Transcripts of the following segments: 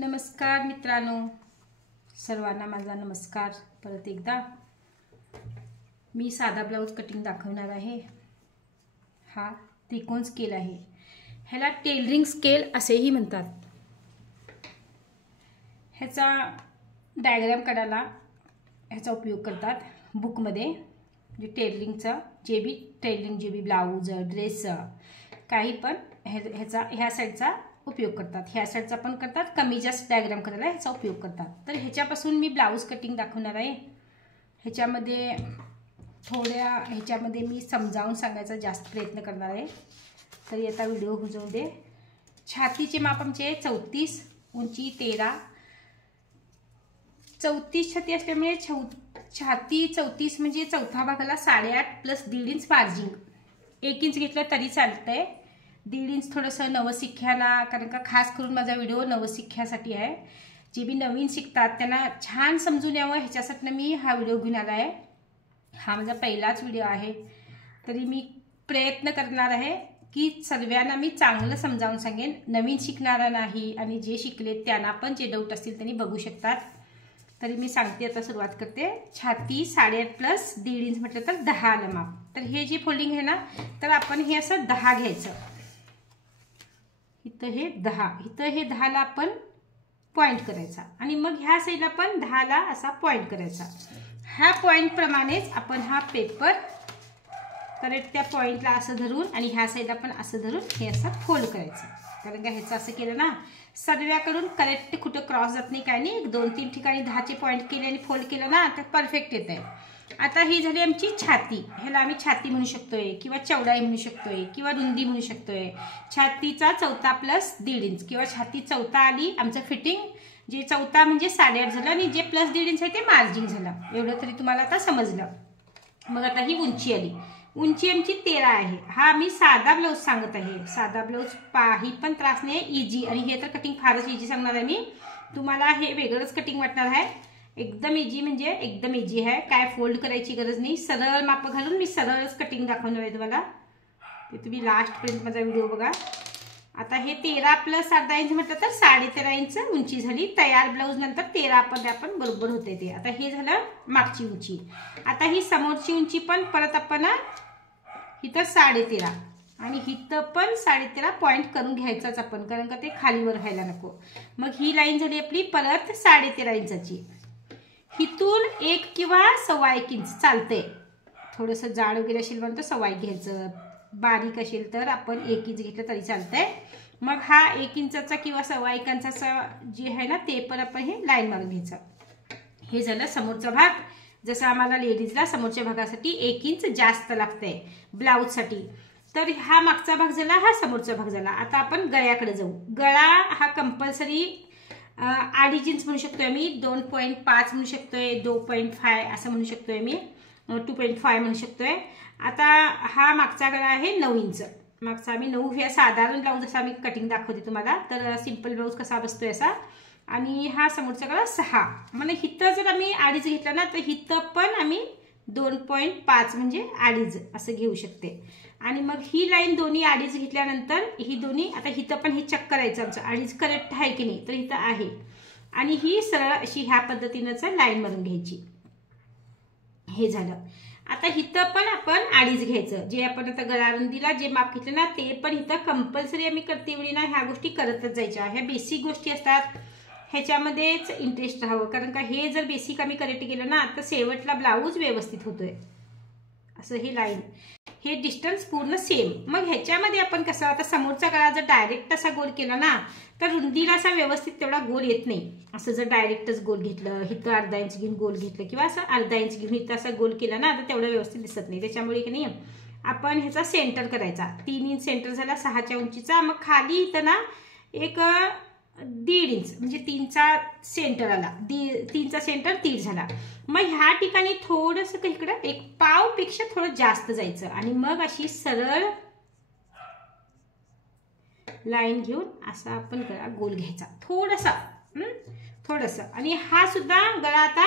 नमस्कार मित्रांनो, सर्वांना माझा नमस्कार परत एकदा। मी साधा ब्लाउज कटिंग दाखवणार आहे। हा त्रिकोण स्केल आहे, ह्याला टेलरिंग स्केल असेही म्हणतात। ह्याचा डायग्राम काढायला ह्याचा उपयोग करतात बुकमध्ये। जे टेलरिंगचा जे बी ब्लाउज ड्रेस काही पण ह्या साईडचा उपयोग करतात, ह्या साईडचा पण करतात, कमी जास्त डायग्राम करायला ह्याचा उपयोग करतात। तर ह्याच्यापासून मी ब्लाउज कटिंग दाखवणार आहे। ह्याच्यामध्ये मी समजावून सांगायचा जास्त प्रयत्न करणार आहे, तरी आता व्हिडिओ गुजवून दे। छातीचे माप आमचे 34, उंची 13। 34 छाती असल्यामुळे छाती 34 म्हणजे चौथा भागाला 8.5 प्लस 1.5 इंच मार्जिन। 1 इंच घेतलं तरी चालतंय, 1.5 इंच थोडंसं नवशिक्याला, कारण का खास करून माझा व्हिडिओ नवशिक्यासाठी आहे। जे बी नवीन शिकतात त्यांना छान समजून यावं ह्याच्यासाठी मी हा व्हिडिओ घेऊन आला आहे। हा माझा पहिलाच व्हिडिओ आहे, तरी मी प्रयत्न करणार आहे की सर्वांना मी चांगलं समजावून सांगेन। नवीन शिकणारा नाही आणि जे शिकले त्यांना पण जे डाऊट असतील त्यांनी बघू शकतात। तरी मी सांगते, आता सुरुवात करते। छाती 8.5 प्लस 1.5 इंच म्हटलं तर 10 आलं माप। तर हे जे फोल्डिंग आहे ना, तर आपण हे असं 10 घ्यायचं। इथं हे 10 ला आपण पॉइंट करायचा आणि मग ह्या साईडला पण 10 ला असा पॉइंट करायचा। ह्या पॉइंट प्रमाणेच आपण हा पेपर करेक्ट त्या पॉइंटला असं धरून आणि ह्या साईडला पण असं धरून हे असं फोल्ड करायचं। कारण का ह्याचं असं केलं ना, सर्व्याकडून करेक्ट कुठं क्रॉस जात नाही, काय नाही। 2-3 ठिकाणी 10चे पॉइंट केले आणि फोल्ड केलं ना, तर परफेक्ट येत आहे। आता ही झाली आमची छाती। ह्याला आम्ही छाती म्हणू शकतोय किंवा चौडाई म्हणू शकतोय किंवा रुंदी म्हणू शकतोय। छातीचा चौथा प्लस 1.5 इंच किंवा छाती चौथा आली आमचं फिटिंग। जे चौथा म्हणजे 8.5 झालं आणि जे प्लस 1.5 इंच आहे ते मार्जिन झालं। एवढं तरी तुम्हाला आता समजलं। मग आता ही उंची आली, उंची आमची 13 आहे। हा मी साधा ब्लाऊज सांगत आहे, साधा ब्लाऊज काही पण त्रास नाही, इजी। आणि हे तर कटिंग फारच इजी सांगणार आहे मी तुम्हाला। हे वेगळंच कटिंग वाटणार आहे, एकदम इजी म्हणजे एकदम इजी आहे। काय फोल्ड करायची गरज नाही, सरळ माप घालून मी सरळच कटिंग दाखवणार आहे तुम्हाला। ते तुम्ही लास्ट पर्यंत माझा व्हिडिओ बघा। आता हे 13 प्लस अर्धा इंच म्हटलं तर 13.5 इंच उंची झाली तयार। ब्लाऊज नंतर 13 पण आपण बरोबर होते ते। आता हे झालं मागची उंची। आता ही समोरची उंची पण परत आपण इथं 13.5 आणि इथं पण 13.5 पॉइंट करून घ्यायचाच आपण, कारण का ते खालीवर व्हायला नको। मग ही लाईन झाली आपली परत 13.5 इंचाची। इथून 1 किंवा 1.25 इंच चालते। थोडंसं जाड वगैरे असेल म्हणतो 1.25 घ्यायचं, बारीक असेल तर आपण 1 इंच घेतलं तरी चालतंय। मग हा 1 इंचाचा किंवा 1.25 इंचाचा जे आहे ना, ते पण आपण हे लाईन मारून घ्यायचं। हे झालं समोरचा भाग। जसं आम्हाला लेडीजला समोरच्या भागासाठी 1 इंच जास्त लागतंय ब्लाऊजसाठी, तर हा मागचा भाग झाला, हा समोरचा भाग झाला। आता आपण गळ्याकडे जाऊ। गळा हा कंपल्सरी 2.5 इंच म्हणू शकतोय मी, 2.5 म्हणू शकतोय, 2.5 असं म्हणू शकतोय मी, 2.5 म्हणू शकतोय। आता हा मागचा गळा आहे 9 इंच। मागचा आम्ही 9, हे साधारण ब्लाऊज असा मी कटिंग दाखवते तुम्हाला, तर सिंपल ब्लाऊज कसा बसतोय असा। आणि हा समोरचा गळा 6। म्हणजे हिथं जर आम्ही 2.5 घेतला ना, तर हिथं पण आम्ही 2.5 म्हणजे 2.5 असं घेऊ शकते। आणि मग ही लाईन दोन्ही 2.5 घेतल्यानंतर ही दोन्ही, आता हिथं पण हे चेक करायचं आमचं 2.5 करेक्ट आहे की नाही, तर इथं आहे। आणि ही सरळ अशी ह्या पद्धतीनंच लाईन मारून घ्यायची। हे झालं। आता इथं पण आपण 2.5 घ्यायचं। जे आपण आता गळा रुंदीला जे माप घेतलं ना, ते पण इथं कंपल्सरी आम्ही करते वेळी ना ह्या गोष्टी करतच जायच्या। ह्या बेसिक गोष्टी असतात, ह्याच्यामध्येच इंटरेस्ट राहावं, कारण का हे जर बेसिक आम्ही करेक्ट केलं ना, तर शेवटला ब्लाऊज व्यवस्थित होतोय। असं ही लाईन, हे डिस्टन्स पूर्ण सेम। मग ह्याच्यामध्ये आपण कसं, आता समोरचा गळा जर डायरेक्ट असा गोल केला ना, तर रुंदीला असा व्यवस्थित तेवढा गोल येत नाही। असं जर डायरेक्टच गोल घेतलं, इथं अर्धा इंच घेऊन गोल घेतलं किंवा असं अर्धा इंच घेऊन इथं असा गोल केला ना, तर तेवढं व्यवस्थित दिसत नाही। त्याच्यामुळे की नाही आपण ह्याचा सेंटर करायचा। 3 इंच सेंटर झाला 6च्या उंचीचा। मग खाली इथं ना एक 1.5 इंच म्हणजे 3चा सेंटर आला, 3चा सेंटर 3 झाला। मग ह्या ठिकाणी थोडंसं इकडं 1 पाव पेक्षा थोडं जास्त जायचं आणि मग अशी सरळ लाईन घेऊन असा आपण गळा गोल घ्यायचा थोडासा, थोडंसं। आणि हा सुद्धा गळा आता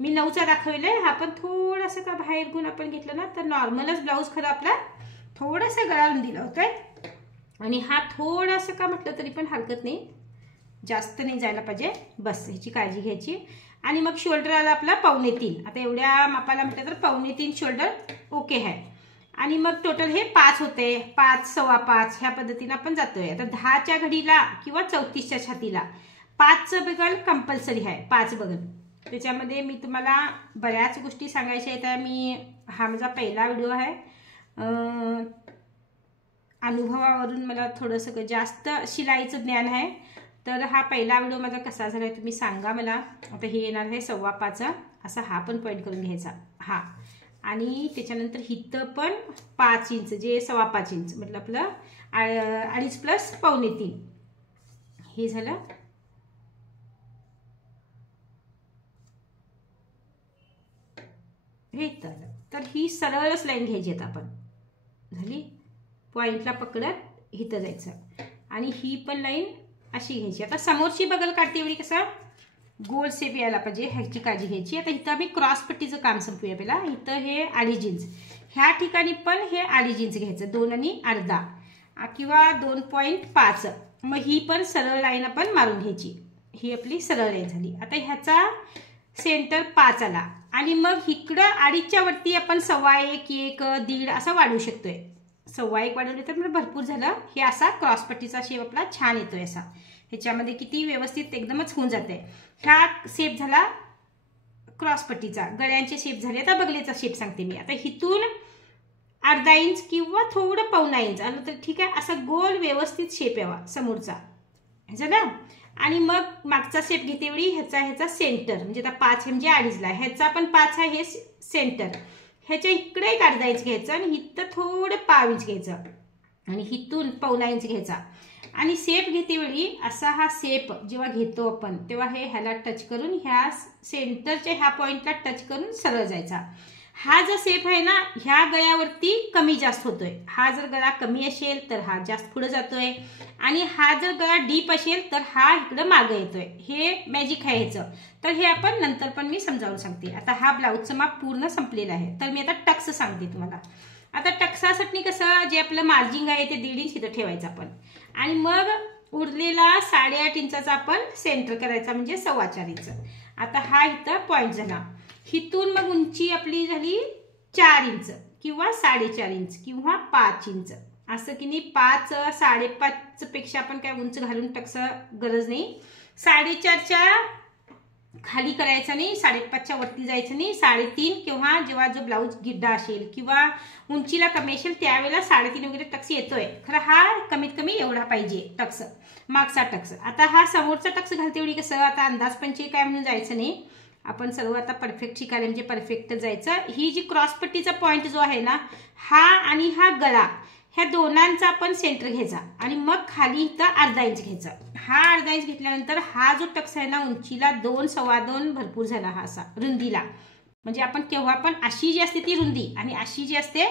मी 9चा दाखवलाय, हा पण थोडासा का बाहेर घेऊन आपण घेतलं ना, तर नॉर्मलच ब्लाऊज खरं आपला थोडासा गळा रुंदीला होतोय। आणि हा थोडासा का म्हटलं तरी पण हरकत नाही, जास्त नाही जायला पाहिजे, बस ह्याची काळजी घ्यायची. आणि मग शोल्डर आला आपला 2.25. आता एवढ्या मापाला म्हटलं तर 2.25 शोल्डर ओके आहे. आणि मग टोटल हे 5 होते, 5, 5.25 ह्या पद्धतीने आपण जातोय. आता 10च्या घडीला किंवा 34च्या छातीला 5चं बगल कंपल्सरी आहे, 5 बगल. त्याच्यामध्ये मी तुम्हाला बऱ्याच गोष्टी सांगायच्या आहेत. हा माझा पहिला व्हिडिओ आहे. अनुभवावरून मला थोडंसं जास्त शिलाईचं ज्ञान आहे, तर हा पहिला व्हिडिओ माझा कसा झाला तुम्ही सांगा मला. आता हे येणार आहे 5.25 असा हा पण पॉईंट करून घ्यायचा हा. आणि त्याच्यानंतर हिथं पण 5 इंच जे 5.25 इंच म्हटलं आपलं 2.5 प्लस 2.25 हे झालं. हे तर ही सरळच लाईन घ्यायची आता आपण झाली. पॉईंटला पकडत इथं जायचं आणि ही पण लाईन अशी घ्यायची. आता समोरची बगल काढते वेळी कसं गोल शेप यायला पाहिजे ह्याची काळजी घ्यायची. आता इथं आम्ही क्रॉस पट्टीचं काम संपूया पहिला. इथं हे 2.5 इंच, ह्या ठिकाणी पण हे 2.5 इंच घ्यायचं, 2 आणि अर्धा किंवा 2.5. मग ही पण सरळ लाईन आपण मारून घ्यायची. ही आपली सरळ लाईन झाली. आता ह्याचा सेंटर 5 आला आणि मग इकडं 2.5च्या वरती आपण 1.25, 1, 1.5 असा वाढवू शकतोय. 1.25 वाढवले तर म्हणजे भरपूर झालं. हे असा क्रॉस पट्टीचा शेप आपला छान येतोय असा. ह्याच्यामध्ये किती व्यवस्थित एकदमच होऊन जाते. ह्या शेप झाला क्रॉस पट्टीचा. गळ्यांचे शेप झाले. आता बगलेचा शेप सांगते मी. आता इथून 1/2 इंच किंवा थोडं 1.25 इंच आलं तर ठीक आहे. असा गोल व्यवस्थित शेप यावा समोरचा झाला. आणि मग मागचा शेप घेते वेळी ह्याचा सेंटर म्हणजे आता 5 म्हणजे 2.5ला, ह्याचा पण 5 आहे हे सेंटर. ह्याच्या इकडे एक 1/2 इंच घ्यायचं आणि इथं थोडं 1/2 इंच घ्यायचं आणि इथून 1.25 इंच घ्यायचा. आणि शेप घेते वेळी असा हा शेप जेव्हा घेतो आपण तेव्हा हे ह्याला टच करून ह्या सेंटरच्या ह्या पॉइंटला टच करून सरळ जायचा. हा जो शेप आहे ना ह्या गळ्यावरती कमी जास्त होतोय. हा जर गळा कमी असेल तर हा जास्त पुढे जातोय आणि हा जर गळा डीप असेल तर हा इकडे मागे येतोय. हे मॅजिक आहे ह्याचं. तर हे आपण नंतर पण मी समजावून सांगते. आता हा ब्लाऊजचं माप पूर्ण संपलेला आहे. तर मी आता टक्स सांगते तुम्हाला. आता टक्सासाठी कसं जे आपलं मार्जिंग आहे ते 1.5 इंच इथं ठेवायचं आपण आणि मग उरलेला 8.5 इंचाचा आपण सेंटर करायचा म्हणजे 4.25 इंच. आता हा इथं पॉइंट झाला. इथून मग उंची आपली झाली 4 इंच किंवा 4.5 इंच किंवा 5 इंच असं की नाही. 5, 5.5 पेक्षा आपण काय उंच घालून टक्स गरज नाही. 4.5च्या खाली करायचं नाही, 5.5च्या वरती जायचं नाही. 3.5 किंवा जेव्हा जो ब्लाऊज गिड्डा असेल किंवा उंचीला कमी असेल त्यावेळेला 3.5 वगैरे टक्स येतोय. खरं हा कमीत कमी एवढा पाहिजे टक्स मागचा टक्स. आता हा समोरचा टक्स घालते वेळी कसं आता अंदाज पंचे काय म्हणून जायचं नाही. आपण सर्व आता परफेक्ट शिकायला म्हणजे परफेक्ट जायचं. ही जी क्रॉस पट्टीचा पॉइंट जो आहे ना हा आणि हा गळा ह्या दोनांचा आपण सेंटर घ्यायचा आणि मग खाली इथं 1/2 इंच घ्यायचा. हा 1/2 इंच घेतल्यानंतर हा जो टक्स आहे ना उंचीला 2, 2.25 भरपूर झाला. हा असा रुंदीला म्हणजे आपण केव्हा पण अशी जी असते ती रुंदी आणि अशी जी असते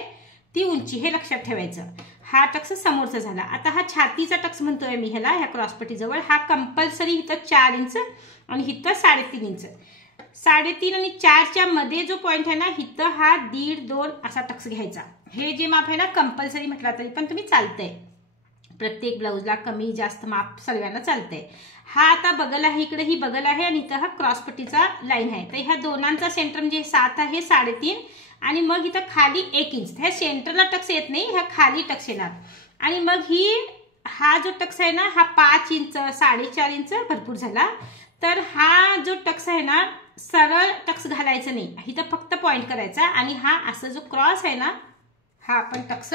ती उंची हे लक्षात ठेवायचं. हा टक्स समोरचा झाला. आता हा छातीचा टक्स म्हणतोय मी ह्याला ह्या क्रॉस पट्टीजवळ. हा कंपल्सरी इथं 4 इंच आणि इथं 3.5 इंच. 3.5 आणि 4च्या मध्ये जो पॉइंट आहे ना इथं हा 1.5, 2 असा टक्स घ्यायचा. हे जे माप आहे ना कंपल्सरी म्हटला तरी पण तुम्ही चालतंय. प्रत्येक ब्लाऊजला कमी जास्त माप सगळ्यांना चालतंय. हा आता बगल आहे, इकडे ही बगल आहे आणि इथं हा क्रॉस पट्टीचा लाईन आहे. तर ह्या दोनांचा सेंटर म्हणजे 7 आहे, 3.5 आणि मग इथं खाली 1 इंच. ह्या सेंटरला टक्स येत नाही, ह्या खाली टक्स येणार. आणि मग हा जो टक्स आहे ना हा 5 इंच 4.5 इंच भरपूर झाला. तर हा जो टक्स आहे ना सरळ टक्स घालायचं नाही, इथं फक्त पॉइंट करायचा आणि हा असं जो क्रॉस आहे ना हा आपण टक्स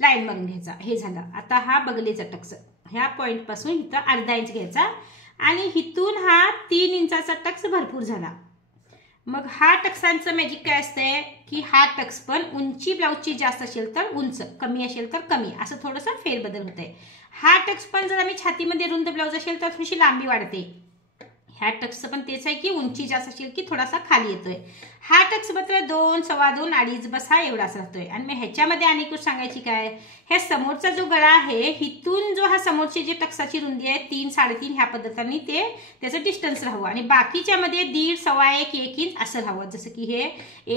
लाईन मारून घ्यायचा. हे झालं. आता हा बगलेचा टक्स ह्या पॉइंट पासून इथं 1/2 इंच घ्यायचा आणि इथून हा 3 इंचाचा टक्स भरपूर झाला. मग हा टक्सांचं मॅजिक काय असतंय की हा टक्स पण उंची ब्लाऊजची जास्त असेल तर उंच, कमी असेल तर कमी असं थोडंसं फेरबदल होतंय. हा टक्स पण जर आम्ही छातीमध्ये रुंद ब्लाऊज असेल तर थोडीशी लांबी वाढते. ह्या टक्सचं पण तेच आहे की उंची जास्त असेल की थोडासा खाली येतोय. हा टक्स मात्र 2, 2.25, 2.5 बस हा एवढाच राहतोय. आणि मग ह्याच्यामध्ये अनेक गोष्ट सांगायची काय, ह्या समोरचा जो गळा आहे इथून जो हा समोरची जी टक्साची रुंदी आहे 3, 3.5 ह्या पद्धतीने त्याचं डिस्टन्स राहावं आणि बाकीच्या मध्ये 1.5, 1.25, 1 इंच असं राहावं. जसं की हे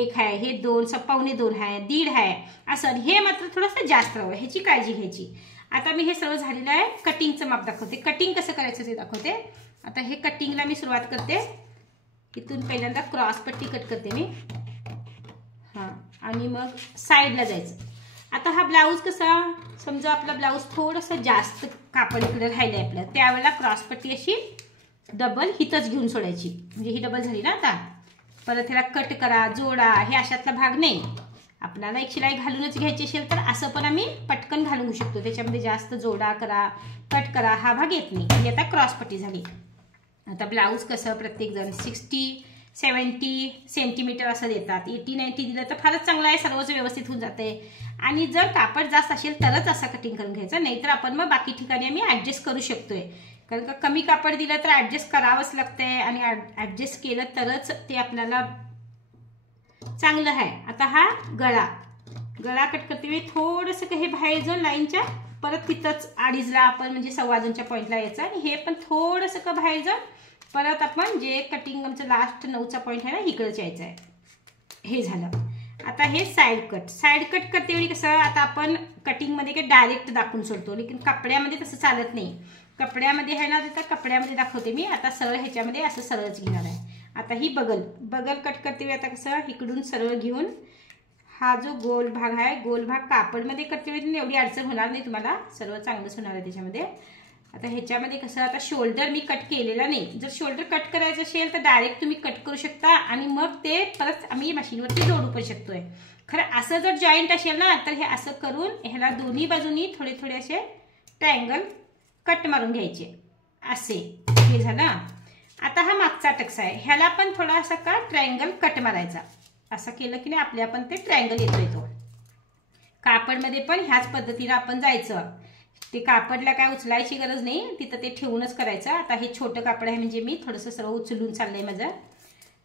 1 आहे, हे 2, 2.25 आहे, 1.5 आहे असं. हे मात्र थोडंसं जास्त राहावं, ह्याची काळजी घ्यायची. आता मी हे सर्व झालेलं आहे. कटिंगचं माप दाखवते, कटिंग कसं करायचं ते दाखवते. आता हे कटिंगला मी सुरुवात करते. इथून पहिल्यांदा क्रॉस पट्टी कट करते मी. हां, आणि मग साईडला जायचं. आता हा ब्लाऊज कसा, समजा आपला ब्लाऊज थोडंसं जास्त कापड इकडे राहिलं आहे आपलं, त्यावेळेला क्रॉस पट्टी अशी डबल हिथंच घेऊन सोडायची. म्हणजे ही डबल झाली ना. आता परत ह्याला कट करा, जोडा, हे अशातला भाग नाही. आपल्याला एक शिलाई घालूनच घ्यायची असेल तर असं पण आम्ही पटकन घालून घेऊ शकतो. त्याच्यामध्ये जास्त जोडा करा, कट करा हा भाग येत नाही. ही आता क्रॉस पट्टी झाली. आता ब्लाऊज कसं प्रत्येकजण 60-70 सेंटीमीटर असं देतात. 80-90 दिलं तर फारच चांगलं आहे, सर्वच व्यवस्थित होऊन जाते. आणि जर कापड जास्त असेल तरच असं कटिंग करून घ्यायचं, नाहीतर आपण मग बाकी ठिकाणी आम्ही ॲडजस्ट करू शकतोय. कारण का कमी कापड दिलं तर ॲडजस्ट करावंच लागतंय आणि ॲडजस्ट केलं तरच ते आपल्याला चांगलं आहे. आता हा गळा कट करते मी थोडंसं काही बाहेर जाऊन लाईनच्या, परत तिथंच अडीचला आपण म्हणजे 2.25च्या पॉईंटला यायचं. आणि हे पण थोडंसं का बाहेर जाऊन परत आपण जे कटिंग आमचं लास्ट 9चा पॉईंट आहे ना इकडंच यायचं आहे. हे झालं. आता हे साईड कट करते वेळी कसं, आता आपण कटिंगमध्ये काही डायरेक्ट दाखवून सोडतो, लेकिन कपड्यामध्ये तसं चालत नाही. कपड्यामध्ये आहे ना, तर कपड्यामध्ये दाखवते मी. आता सरळ ह्याच्यामध्ये असं सरळच घेणार आहे. आता ही बगल कट करते वेळी आता कसं इकडून सरळ घेऊन हा जो गोल भाग आहे, गोल भाग कापडमध्ये करते वेळी एवढी अडचण होणार नाही तुम्हाला, सर्व चांगलंच होणार आहे त्याच्यामध्ये. आता ह्याच्यामध्ये कसं, आता शोल्डर मी कट केलेला नाही. जर शोल्डर कट करायचं असेल तर डायरेक्ट तुम्ही कट करू शकता आणि मग ते परत आम्ही मशीनवरती जोडू पण शकतोय. खरं असं जर जॉईंट असेल ना तर हे असं करून ह्याला दोन्ही बाजूनी थोडे थोडे असे ट्रायंगल कट मारून घ्यायचे असे. हे झालं. आता हा मागचा टक्स आहे, ह्याला पण थोडासा का ट्रायंगल कट मारायचा. असं केलं की नाही आपल्या पण ते ट्रायंगल येतोय. तो कापडमध्ये पण ह्याच पद्धतीने आपण जायचं. ते कापडला काय उचलायची गरज नाही, तिथं ते ठेवूनच करायचं. आता हे छोटं कापड आहे म्हणजे मी थोडंसं सर्व उचलून चाललंय माझं.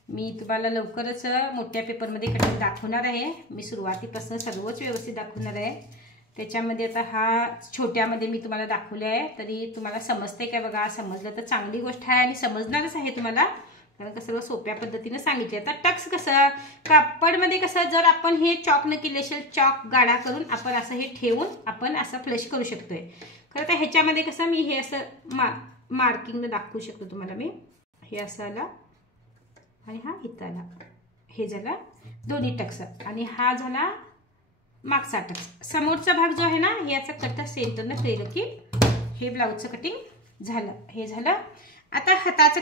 मी तुम्हाला लवकरच मोठ्या पेपरमध्ये कटिंग दाखवणार आहे. मी सुरुवातीपासून सर्वच व्यवस्थित दाखवणार आहे. त्याच्यामध्ये आता हा छोट्यामध्ये मी तुम्हाला दाखवले आहे, तरी तुम्हाला समजते काय बघा. समजलं तर चांगली गोष्ट आहे आणि समजणारच आहे तुम्हाला, कारण का सर्व सोप्या पद्धतीने सांगितले. आता टक्स कसं, कापडमध्ये कसं जर आपण हे चॉक न केले असेल, चॉक गाडा करून आपण असं हे ठेवून आपण असं फ्लश करू शकतोय. खरं तर ह्याच्यामध्ये कसं मी हे असं मार्किंग दाखवू शकतो तुम्हाला. मी हे असं आला आणि हा इथं आला. हे झाला दोन्ही टक्स आणि हा झाला मागचा टक्स. समोरचा भाग जो आहे ना, याचा कट सेंटरनं केलं की हे ब्लाऊजचं कटिंग झालं. हे झालं. आता हाताचं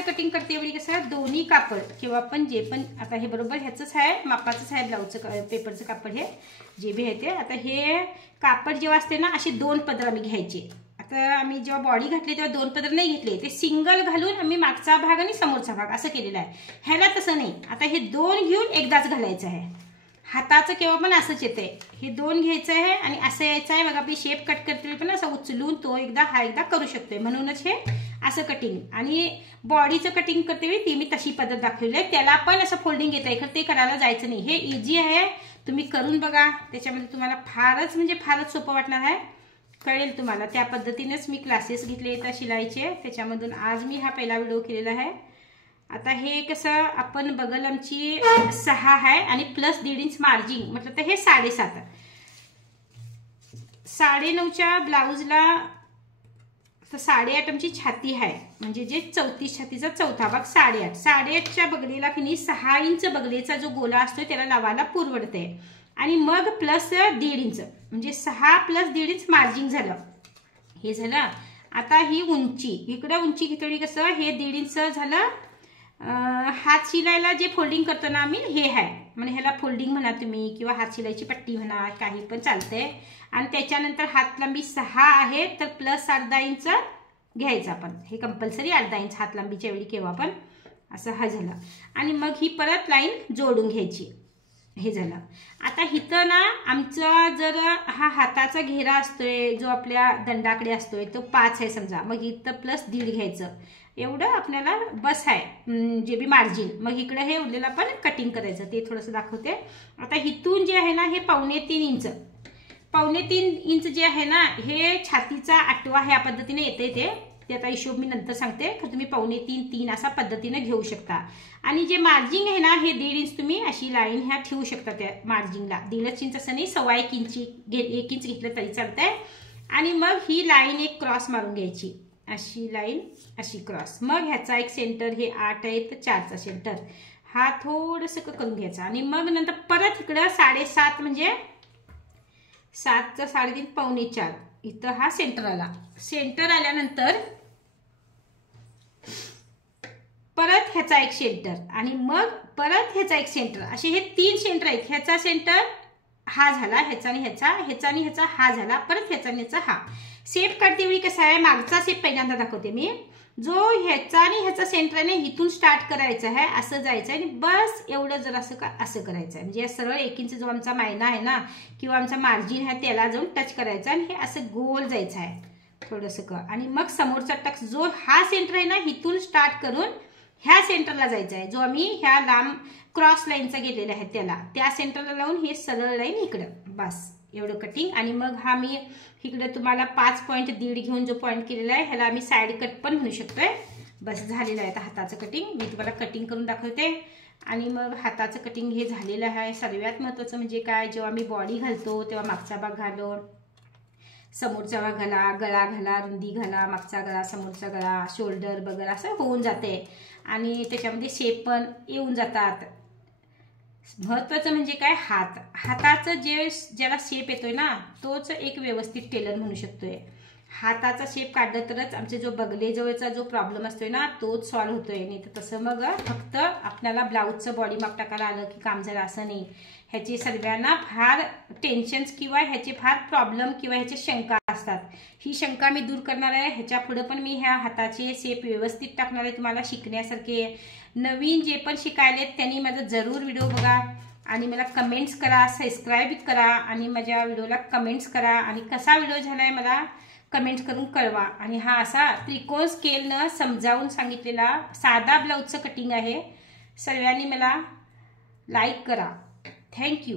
कटिंग करते वेळी कसं, दोन्ही कापड किंवा आपण जे पण, आता हे बरोबर ह्याचंच आहे, मापाचंच आहे ब्लाऊजचं पेपरचं कापड, हे जे बी आहे ते. आता हे कापड जेव्हा असते ना, असे 2 पदर आम्ही घ्यायचे. आता आम्ही जेव्हा बॉडी घातली तेव्हा 2 पदर नाही घेतले, ते सिंगल घालून आम्ही मागचा भाग आणि समोरचा भाग असं केलेला आहे. ह्याला तसं नाही. आता हे 2 घेऊन एकदाच घालायचं आहे. हाताचं केव्हा पण असंच येते, हे 2 घ्यायचं आहे आणि असं यायचं आहे. मग आपली शेप कट करते पण असं उचलून तो एकदा हा एकदा करू शकतोय, म्हणूनच हे असं कटिंग. आणि बॉडीचं कटिंग करते वेळी ती मी तशी पद्धत दाखवली आहे. त्याला पण असं फोल्डिंग येत आहे, खरं ते करायला जायचं नाही. हे इझी आहे, तुम्ही करून बघा. त्याच्यामध्ये तुम्हाला फारच म्हणजे फारच सोपं वाटणार आहे, कळेल तुम्हाला. त्या पद्धतीनेच मी क्लासेस घेतले त्या शिलाईचे, त्याच्यामधून आज मी हा पहिला व्हिडिओ केलेला आहे. आता हे कसं, आपण बगल आमची 6 आहे आणि प्लस 1.5 इंच मार्जिन म्हटलं तर हे 7.5. 9.5च्या ब्लाऊजला तर 8.5 आमची छाती आहे, म्हणजे जे 34 छातीचा चौथा भाग 8.5. 8.5च्या बगलेला की नाही 6 इंच बगलेचा जो गोला असतो त्याला लावायला पुरवडते. आणि मग प्लस 1.5 इंच म्हणजे 6 प्लस 1.5 इंच मार्जिन झालं. हे झालं. आता ही उंची, इकडे उंची घेतली कसं, हे 1.5 इंच झालं. हात शिलायला जे फोल्डिंग करतो ना आम्ही, हे आहे म्हणजे ह्याला फोल्डिंग म्हणा तुम्ही, किंवा हात शिलाईची पट्टी म्हणा, काही पण चालते. आणि त्याच्यानंतर हात लांबी 6 आहे तर प्लस 1/2 इंच घ्यायचं आपण. हे कंपल्सरी 1/2 इंच हात लांबीच्या वेळी केव्हा पण असं हा झाला. आणि मग ही परत लाईन जोडून घ्यायची. हे झालं. आता इथं ना आमचा जर हा हाताचा घेरा असतोय जो आपल्या दंडाकडे असतोय तो 5 आहे समजा, मग इथं प्लस 1.5 घ्यायचं, एवढं आपल्याला बस आहे जे बी मार्जिन. मग इकडे हे उरलेलं आपण कटिंग करायचं, ते थोडंसं दाखवते. आता इथून जे आहे ना हे 2.25 इंच, 2.25 इंच जे आहे ना हे छातीचा 8वा ह्या पद्धतीने येते. ते ते आता हिशोब मी नंतर सांगते, तुम्ही 2.25 3 असा पद्धतीने घेऊ शकता. आणि जे मार्जिंग आहे ना, हे 1.5 इंच तुम्ही अशी लाईन ह्या ठेवू शकता त्या मार्जिंगला. 1.5 इंच असं नाही, 1.25 इंच 1 इंच घेतलं तरी चालतंय. आणि मग ही लाईन एक क्रॉस मारून घ्यायची, अशी लाईन अशी क्रॉस. मग ह्याचा एक सेंटर, हे 8 आहे तर 4चा सेंटर हा थोडंसं करून घ्यायचा. आणि मग नंतर परत इकडं 7.5 म्हणजे 7चा 3.5 4.25 इथं हा सेंटर आला. सेंटर आल्यानंतर परत ह्याचा एक सेंटर आणि मग परत ह्याचा एक सेंटर, असे हे 3 सेंटर आहेत. ह्याचा सेंटर हा झाला, ह्याचा आणि ह्याचा, ह्याचा आणि ह्याचा हा झाला, परत ह्याचा आणि ह्याचा हा. शेप काढते वेळी कसा आहे, मागचा शेप पहिल्यांदा दाखवते मी. जो ह्याचा आणि ह्याचा सेंटर आहे इथून स्टार्ट करायचा आहे, असं जायचं आहे आणि बस एवढं जर असं करायचं आहे. म्हणजे सरळ 1 इंच जो आमचा मायना आहे ना किंवा आमचा मार्जिन आहे त्याला जाऊन टच करायचं आणि हे असं गोल जायचं आहे थोडंसं आणि मग समोरचा टक्स जो हा सेंटर आहे ना इथून स्टार्ट करून ह्या सेंटरला जायचं आहे, जो आम्ही ह्या लांब क्रॉस लाईनचा घेतलेला आहे त्याला, त्या सेंटरला लावून हे सरळ लाईन इकडं, बस एवढं कटिंग. आणि मग हा मी इकडे तुम्हाला 5.1 घेऊन जो पॉईंट केलेला आहे ह्याला आम्ही साईड कट पण म्हणू शकतोय. बस झालेलं आहे आता हाताचं कटिंग. मी तुम्हाला कटिंग करून दाखवते. आणि मग हाताचं कटिंग हे झालेलं आहे. सर्वात महत्त्वाचं म्हणजे काय, जेव्हा मी बॉडी घालतो तेव्हा मागचा भाग घालो, समोरचा भाग घाला, गळा घाला, रुंदी घाला, मागचा गळा, समोरचा गळा, शोल्डर बगर असं होऊन जाते आणि त्याच्यामध्ये शेप पण येऊन जातात. महत्त्वाचं म्हणजे काय, हाताचं ज्याला शेप येतोय ना तोच एक व्यवस्थित टेलर म्हणू शकतोय. हाताचा शेप काढला तरच आमचे जो बगलेजवळचा जो प्रॉब्लेम असतोय ना तोच सॉल्व्ह होतोय. नाही तर तसं मग फक्त आपल्याला ब्लाऊजचं बॉडी माप टाकायला आलं की काम झालं असं नाही. ह्याची सर्वांना फार टेन्शन्स किंवा ह्याचे फार प्रॉब्लेम किंवा ह्याचे शंका असतात. ही शंका मी दूर करणार आहे. ह्याच्या पुढे पण मी ह्या हाताचे शेप व्यवस्थित टाकणार आहे तुम्हाला शिकण्यासारखे. नवीन जे पण शिकायलेत त्यांनी माझा जरूर व्हिडिओ बघा आणि मला कमेंट्स करा, सबस्क्राईब करा आणि माझ्या व्हिडिओला कमेंट्स करा आणि कसा व्हिडिओ झालाय मला कमेंट करून कळवा. आणि हा असा त्रिकोण स्केलनं समजावून सांगितलेला साधा ब्लाऊजचं कटिंग आहे. सर्वांनी मला लाईक करा. थँक्यू.